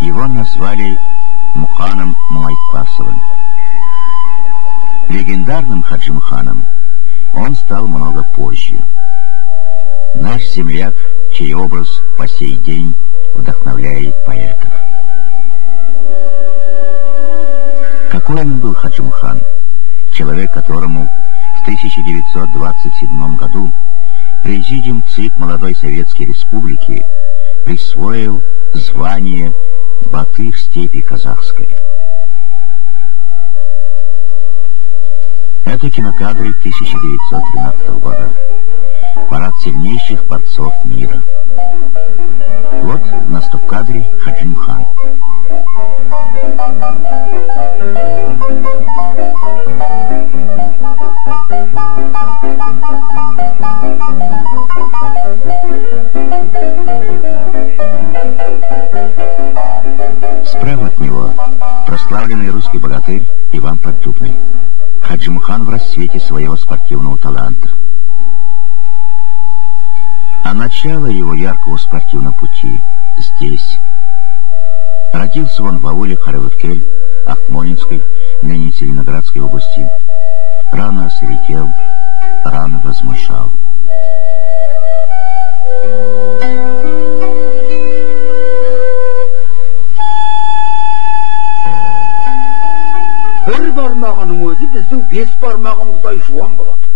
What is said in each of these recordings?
Его назвали Муханом Муайпасовым. Легендарным Хаджимханом он стал много позже. Наш земляк, чей образ по сей день вдохновляет поэтов. Какой он был, Хаджимхан? Человек, которому в 1927 году Президиум ЦИК Молодой Советской Республики присвоил звание Батыр степи казахской. Это кинокадры 1913 года. Парад сильнейших борцов мира. Вот на стоп-кадре Хаджимхан. Справа от него прославленный русский богатырь Иван Поддубный. Хаджимхан в расцвете своего спортивного таланта. А начало его яркого спортивного пути здесь. Родился он в ауле Харевыткель Акмолинской, ныне Целиноградской области. Рано осиротел, рано возмужал. Bir barmağının özü bizдің 5 barmağımızдай жуан болады.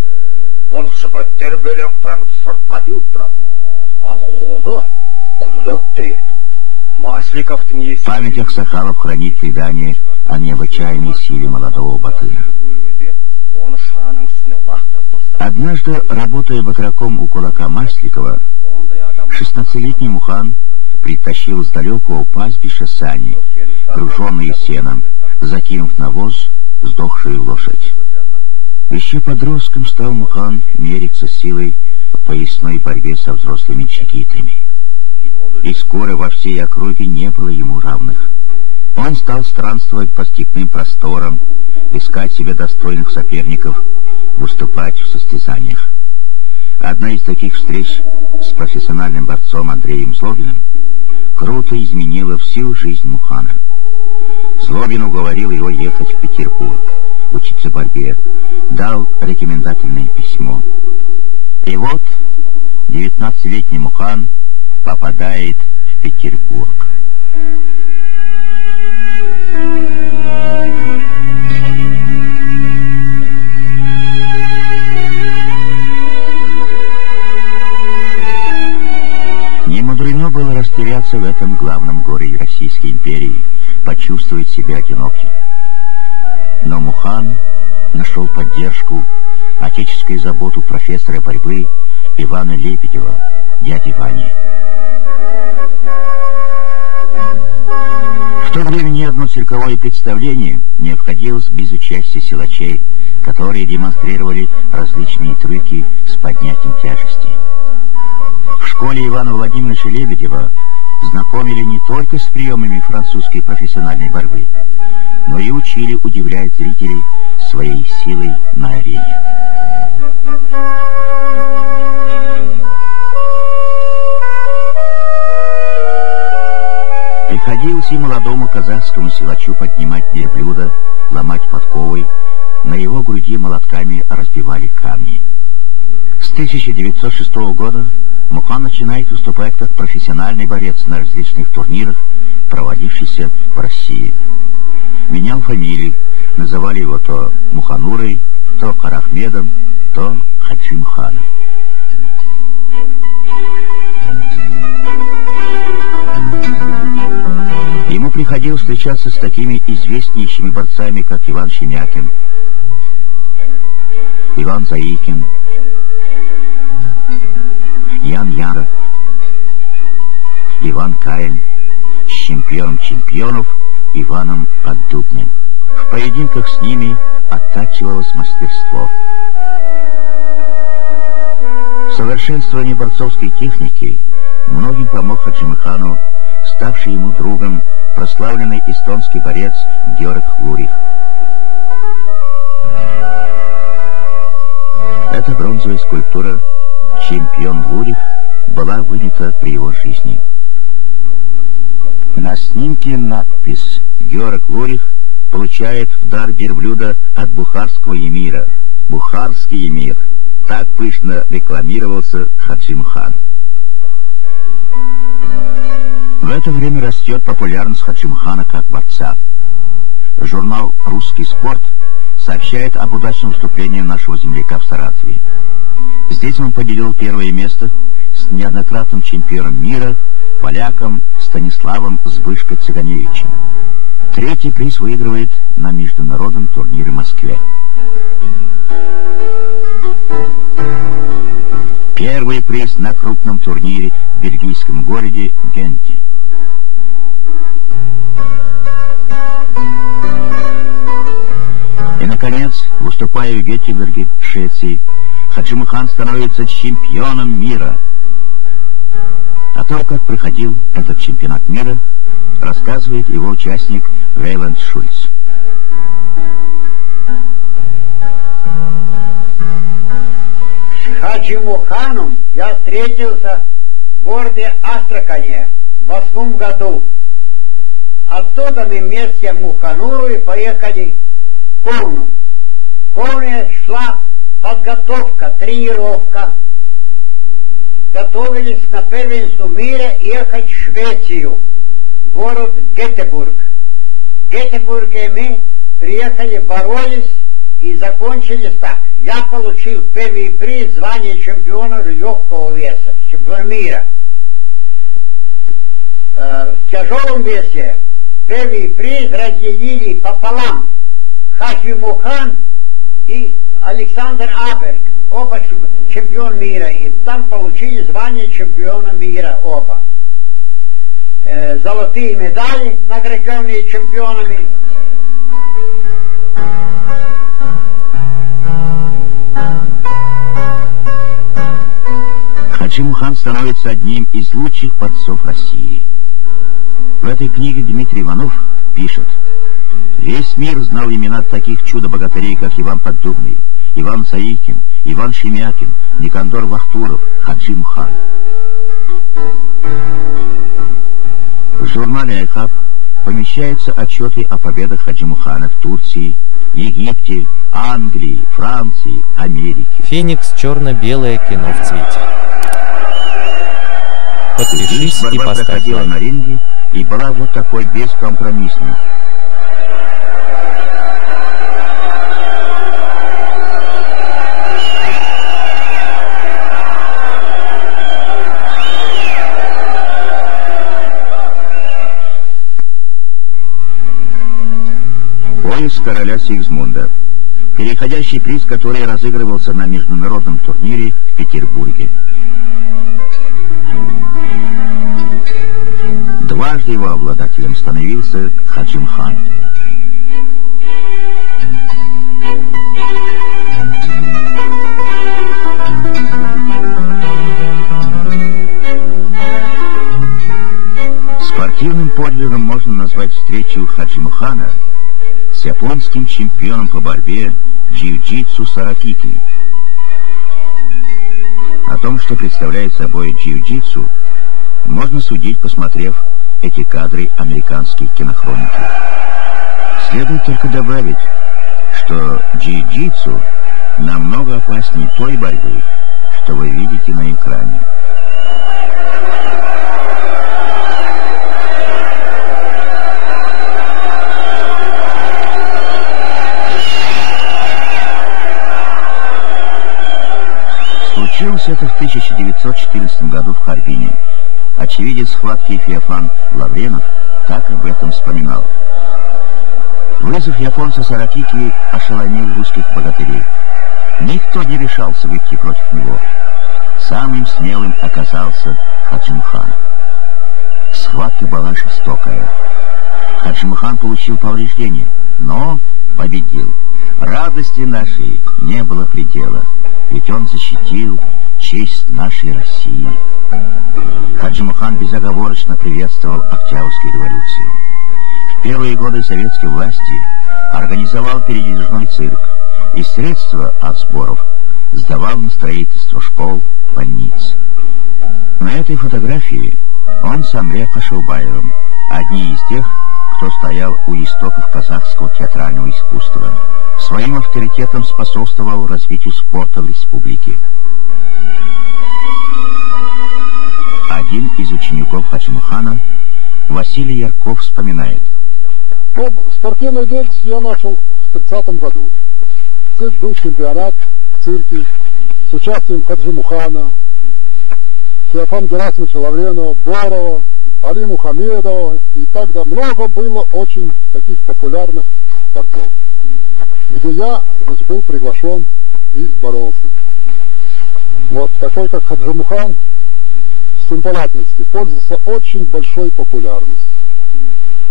Бұлшықеттері бөлектеніп сыртқа теуіп тұратын. Ал қолы күллектей. Масляковтың есімі... В память Аксакалов хранит предание о необычайной силе молодого батыра. Однажды, работая батраком у кулака Масликова, 16-летний Мухан притащил с далекого пастбища сани, груженные сеном, закинув на воз сдохшую лошадь. Еще подростком стал Мухан мериться силой в поясной борьбе со взрослыми чекитами. И скоро во всей округе не было ему равных. Он стал странствовать по степным просторам, искать себе достойных соперников, выступать в состязаниях. Одна из таких встреч с профессиональным борцом Андреем Злобиным круто изменила всю жизнь Мухана. Злобин уговорил его ехать в Петербург, учиться борьбе, дал рекомендательное письмо. И вот 19-летний Мухан попадает в Петербург. Не мудрено было растеряться в этом главном городе Российской империи, почувствовать себя одиноким. Но Мухан нашел поддержку, отеческую заботу профессора борьбы Ивана Лебедева, дяди Вани. В то время ни одно цирковое представление не обходилось без участия силачей, которые демонстрировали различные трюки с поднятием тяжести. В школе Ивана Владимировича Лебедева знакомили не только с приемами французской профессиональной борьбы, но и учили удивлять зрителей своей силой на арене. Приходилось и молодому казахскому силачу поднимать верблюда, ломать подковы, на его груди молотками разбивали камни. С 1906 года Мухан начинает выступать как профессиональный борец на различных турнирах, проводившихся в России. Менял фамилии, называли его то Муханурой, то Карахмедом, то Хаджимханом. Ему приходилось встречаться с такими известнейшими борцами, как Иван Шемякин, Иван Заикин, Ян Яров, Иван Иван Каин с чемпионом чемпионов Иваном Поддубным. В поединках с ними оттачивалось мастерство. В совершенствовании борцовской техники многим помог Хаджимыхану ставший ему другом прославленный эстонский борец Георг Лурих. Эта бронзовая скульптура «Чемпион Лурих» была вынята при его жизни. На снимке надпись «Георг Лурих получает в дар верблюда от бухарского эмира». Бухарский эмир. Так пышно рекламировался Хаджимхан. В это время растет популярность Хаджимхана как борца. Журнал «Русский спорт» сообщает об удачном выступлении нашего земляка в Саратове. Здесь он поделил первое место с неоднократным чемпионом мира, поляком Станиславом Збышко-Цыганевичем. Третий приз выигрывает на международном турнире в Москве. Первый приз на крупном турнире в бельгийском городе Генте. И, наконец, выступая в Геттебурге, Швеции, Хаджимхан становится чемпионом мира. О том, как проходил этот чемпионат мира, рассказывает его участник Вейланд Шульц. С Хаджимханом я встретился в городе Астрахане в 2008 году. Оттуда мы вместе в Мухануру и поехали в Ковну. В Ковне шла подготовка, тренировка. Готовились на первенство мира ехать в Швецию, город Гетебург. В Гетебурге мы приехали, боролись и закончились так. Я получил первый приз, звание чемпиона легкого веса, чемпиона мира. В тяжелом весе первый приз разделили пополам. Хаджимхан и Александр Аберг, оба чемпион мира, и там получили звание чемпиона мира оба. Золотые медали, награжденные чемпионами. Хаджимхан становится одним из лучших борцов России. В этой книге Дмитрий Иванов пишет: «Весь мир знал имена таких чудо-богатырей, как Иван Поддубный, Иван Заикин, Иван Шемякин, Никандор Вахтуров, Хаджимхан». В журнале «Айхаб» помещаются отчеты о победах Хаджимхана в Турции, Египте, Англии, Франции, Америке. Феникс, черно-белое кино в цвете. Подпишись и борьба поставь проходила лайк. на ринге и была вот такой бескомпромиссной. Пояс короля Сигизмунда. Переходящий приз, который разыгрывался на международном турнире в Петербурге. Дважды его обладателем становился Хаджимхан. Спортивным подвигом можно назвать встречу Хаджимхана с японским чемпионом по борьбе джиу-джитсу Саракики. О том, что представляет собой джиу-джитсу, можно судить, посмотрев эти кадры американской кинохроники. Следует только добавить, что джиу-джитсу намного опаснее той борьбы, что вы видите на экране. Случилось это в 1914 году в Харбине. Очевидец схватки Феофан Лавренов так об этом вспоминал. Вызов японца Саракики ошеломил русских богатырей. Никто не решался выйти против него. Самым смелым оказался Хаджимхан. Схватка была жестокая. Хаджимхан получил повреждения, но победил. Радости нашей не было предела, ведь он защитил честь нашей России. Хаджимхан безоговорочно приветствовал Октябрьскую революцию. В первые годы советской власти организовал передвижной цирк и средства от сборов сдавал на строительство школ, больниц. На этой фотографии он с Амре Кашаубаевым, одни из тех, кто стоял у истоков казахского театрального искусства. Своим авторитетом способствовал развитию спорта в республике. Один из учеников Хаджимхана, Василий Ярков, вспоминает. Спортивную деятельность я начал в 30-м году. Здесь был чемпионат в цирке с участием Хаджимхана, Феофана Герасимовича Лавренова, Борова, Али Мухамедова и так далее. Много было очень таких популярных спортов, где я, значит, был приглашен и боролся. Вот такой, как Хаджимхан, Стимпалатинский, пользовался очень большой популярностью.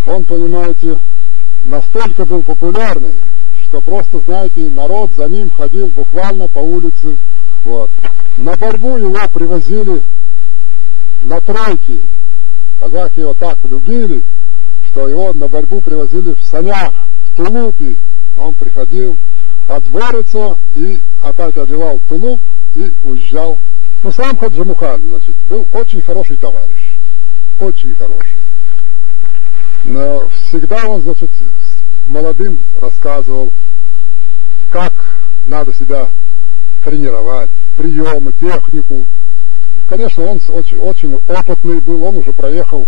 Он, понимаете, настолько был популярный, что просто, знаете, народ за ним ходил буквально по улице. Вот. На борьбу его привозили на тройке. Казахи его так любили, что его на борьбу привозили в санях, в тулупе. Он приходил отбориться и опять одевал тулуп и уезжал. Но сам Хаджимхан, значит, был очень хороший товарищ. Очень хороший. Но всегда он, значит, молодым рассказывал, как надо себя тренировать, приемы, технику. Конечно, он очень опытный был, он уже проехал,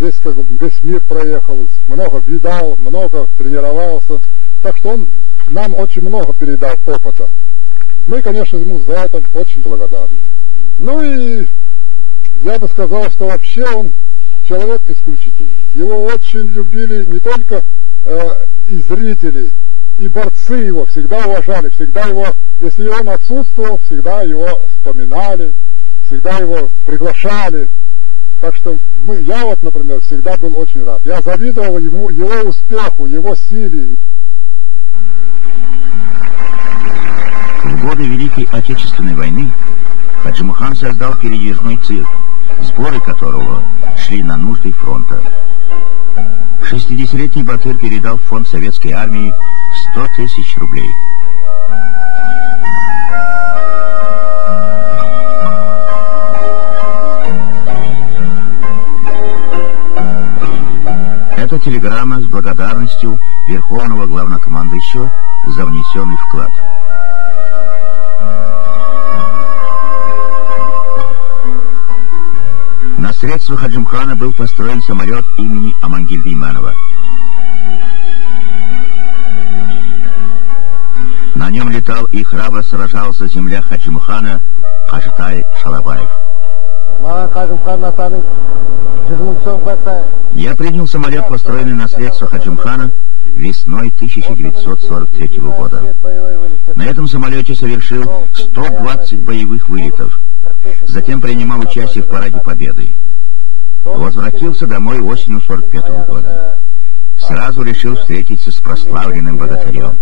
весь мир проехал, много видал, много тренировался. Так что он нам очень много передал опыта. Мы, конечно, ему за это очень благодарны. Ну и я бы сказал, что вообще он человек исключительный. Его очень любили не только и зрители, и борцы его всегда уважали, всегда его, если он отсутствовал, всегда его вспоминали, всегда его приглашали. Так что я вот, например, всегда был очень рад. Я завидовал ему, его успеху, его силе. В годы Великой Отечественной войны Хаджимхан создал передвижной цирк, сборы которого шли на нужды фронта. 60-летний Батыр передал в фонд советской армии 100 тысяч рублей. Это телеграмма с благодарностью Верховного Главнокомандующего за внесенный вклад. На средства Хаджимхана был построен самолет имени Амангельды Иманова. На нем летал и храбро сражался земля Хаджимхана Хажитай Шалабаев. Я принял самолет, построенный на средства Хаджимхана весной 1943 года. На этом самолете совершил 120 боевых вылетов. Затем принимал участие в параде Победы. Возвратился домой осенью 1945 года. Сразу решил встретиться с прославленным богатырем.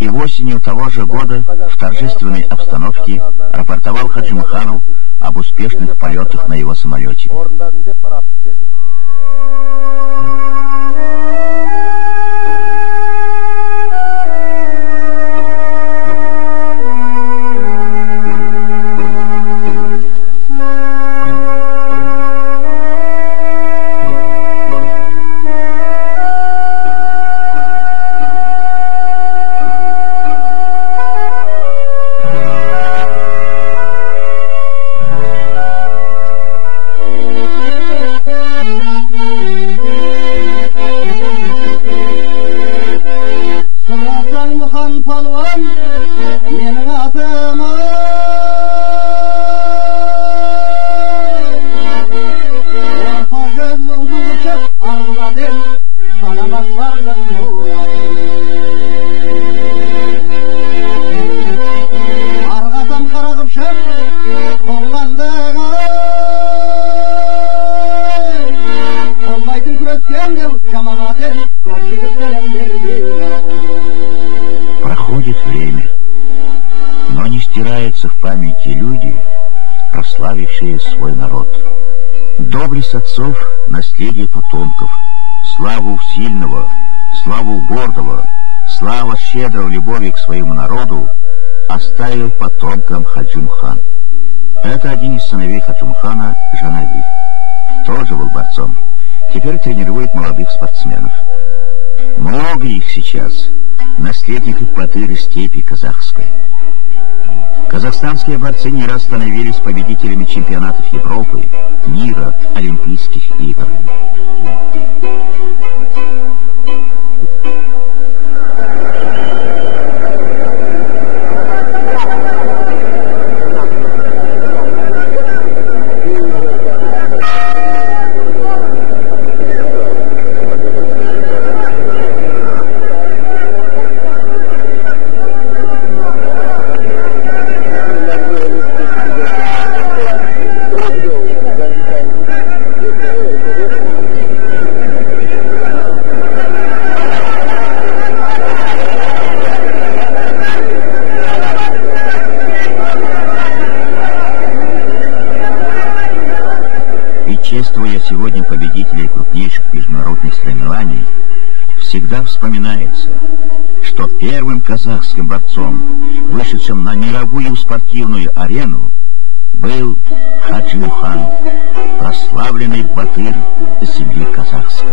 И осенью того же года в торжественной обстановке рапортовал Хаджимхану об успешных полетах на его самолете. сами те люди, прославившие свой народ. Доблесть отцов — наследие потомков, славу сильного, славу гордого, слава щедрой любови к своему народу оставил потомкам Хаджи-Мухан. Это один из сыновей Хаджи-Мухана, Жанави. Тоже был борцом. Теперь тренирует молодых спортсменов. Много их сейчас, наследников Батыры степи казахской. Казахстанские борцы не раз становились победителями чемпионатов Европы, мира, Олимпийских игр. Чествуя сегодня победителей крупнейших международных соревнований, всегда вспоминается, что первым казахским борцом, вышедшим на мировую спортивную арену, был Хаджи-Мухан, прославленный батыр земли казахской.